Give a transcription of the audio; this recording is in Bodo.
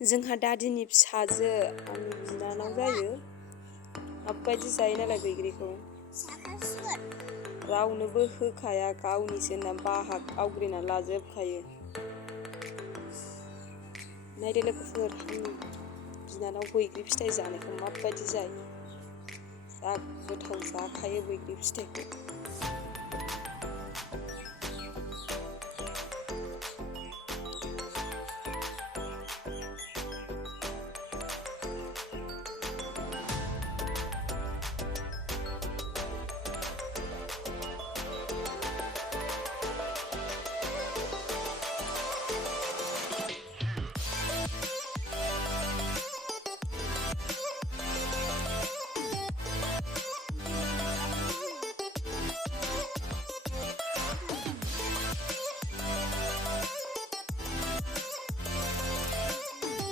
जोंहा दादिनि फिसाजो आंनि बिनानाव जायो। माबायदि जायो नालाय बैग्रिखौ रावनोबो होखाया, गावनिसो होनना बाहाग आवग्रिना लाजोबखायो। नायदो लोगोफोर आंनि बिनानाव बैग्रि फिथाइ जानायखौ माबायदि जायो। जा गोथाव जाखायो बैग्रि फिथाइखौ।